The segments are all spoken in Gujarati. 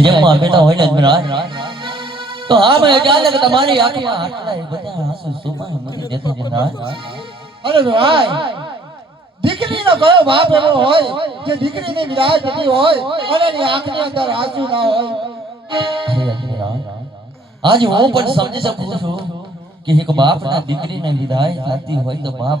જમવા બેઠા હોય ને અજમેરાજ તો હા મને ચાલે કે તમારી આંખમાં આટલા બધા આંસુ સુમાય મને દેતા મહારાજ અરે ભાઈ દીકરીનો કયો બાપ એવો હોય જે દીકરીની વિદાય થતી હોય અને એની આંખની અંદર આંસુ ના હોય? આજ આજે હું પણ સમજી શકું છું કે એક બાપના દીકરીને વિદાય થતી હોય તો બાપ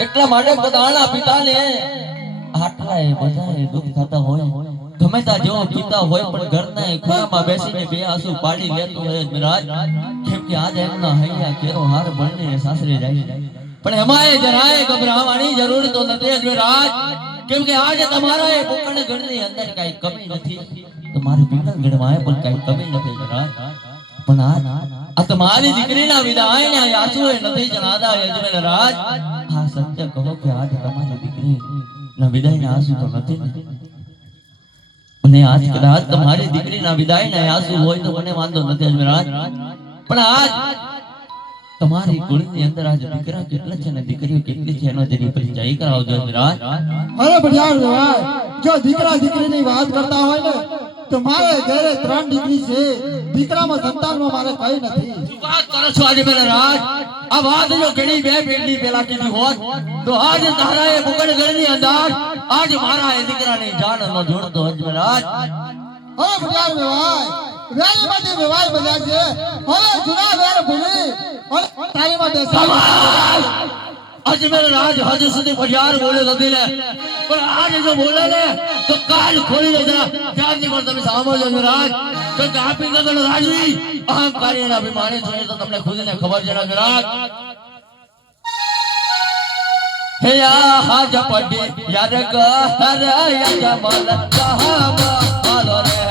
એટલા માટે પોતાના પિતાને આટલા એ બધા એ દુઃખ થતા હોય ગમે ત્યાં જેવો પિતા હોય પણ ઘરના એ ખૂણામાં બેસીને બે આંસુ પાડી લેતો હોય અજમેરાજ કેમ કે આજે એમના હૈયા કેરો હાર બળને સાસરે જાય છે પણ એમાં એ જરાય ગભરાવાની જરૂર તો નથી અજમેરાજ કેમ કે આજે તમારા એ પોકણ ગણની અંદર કાંઈ કમી નથી તમારી પીપળ ગણમાં પણ કાંઈ કમી નથી અજમેરાજ પણ આ આ તમારી દીકરીના વિદાયના આંસુ એ નથી જણાતા અજમેરાજ હા સત્ય કહો કે આજે તમારી દીકરી ના વિદાયના આંસુ તો નથી ને. અને આજ કદાચ તમારી દીકરીના વિદાયના આંસુ હોય તો મને વાંધો નથી અજમેરાજ. પણ આજ તમારી કુળની અંદર આજ દીકરા કેટલા છે ને દીકરીઓ કેટલી છે એનો જરી પરિચય કરાવજો અજમેરાજ. અરે બજાર ભાઈ જો દીકરા દીકરીની વાત કરતા હોય ને તો મારે ઘરે ત્રણ દીકરી છે. દીકરામાં સંતાનમાં મારે કઈ નથી. વાત કરો છો આજે મેરા રાજ? આ વાત જો ઘણી બે પેઢી પેલા કીધી હોત. તો આજ તારા એ મુગલ ઘરની અંદર આજ મારા એ દીકરાની જાન નો જોડતો અજમેરાજ હવે બજાર ભાઈ વેરી બધી વિવાહ બજાર છે હવે જુના વેર ભૂલી તારી માટે સમાજ! અજમેર રાજ હજુ સુધી બજાર બોલે નથી ને પણ આજે જો બોલે ને તો કાલ ખોલી લે જરા ત્યારથી પણ તમે સાંભળજો અજમેરાજ કારણ કે આપી ગગન રાજવી અહંકારી અને અભિમાની છે એ તો તમને ખુદને ખબર છે ને અજમેરાજ હે યા હાજ પડી યાર કહર યા જમલ કહમ હાલો રે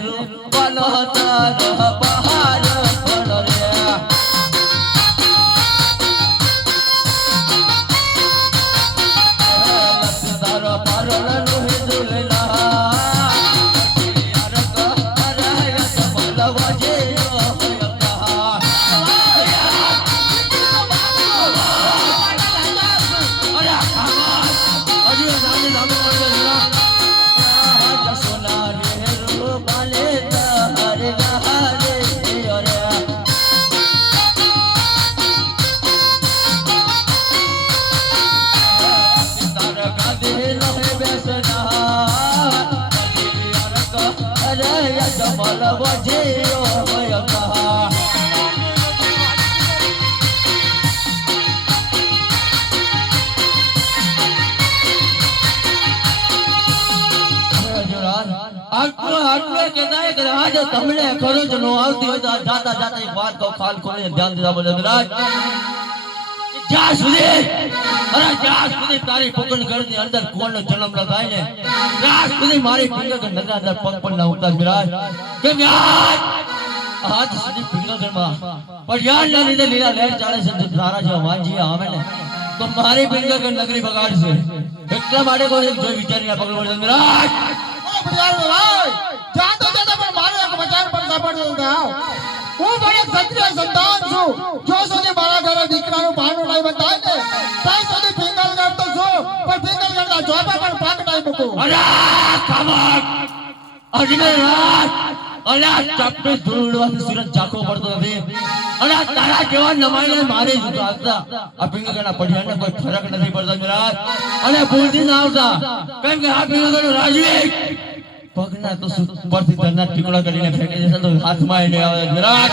রূপ বলো তারা હલવા જેવો હોય કહા આટલું આટલું કહેતા કે તમને ખરો જ નો આવતી હોય તો જાતા જાતા એક વાત કહું ખાલ ખોલીને ધ્યાન દીધા બોલે રાજ જ્યાં સુધી અરે જ્યાં સુધી તારી પકડ ગળની અંદર કોણનો જન્મ ન થાય ને ત્યાં સુધી મારી પિંગળ નગર અંદર પગ પણ ના ઉઠતા વિરાજ કેમ કે આજ આજ સુધી પિંગળગઢમાં પડિયાળના લીધે લીલા લહેર ચાલે છે જો તારા જેવા વાંજી આવે ને તો મારી પિંગળગઢ નગરી બગાડશે એટલા માટે કોઈ જોઈ વિચારીને પકડ પડશે વિરાજ ઓ બિયાર ભાઈ જાતો જાતો પણ મારે એક વચન પણ સાંભળજો જાઓ હું પણ એક ક્ષત્રિય સંતાન છું જો સુધી મારા ઘરે દીકરાનું ભાનું નહીં બતાય ને, ત્યાં સુધી ફિંગલ કરતો છો. પણ પિંગલગઢના જોબે પણ પાક નહીં મૂકો. અરે કમક અજમેર રાત અલ્યા ચપ્પે ધૂળવાથી સુરત ચાખવો પડતો નથી. આ તારા કેવા નમાઈને મારે જ આવતા આ પિંગલના પડિયાને કોઈ ફરક નથી પડતો, મિરાજ. અને ભૂલથી ના આવતા. કેમ કે આ પિંગલ રાજવી પગના તો શું ધરના ટીકડા કરીને ફેંકી દેશે તો હાથમાં એને આવે, મિરાજ.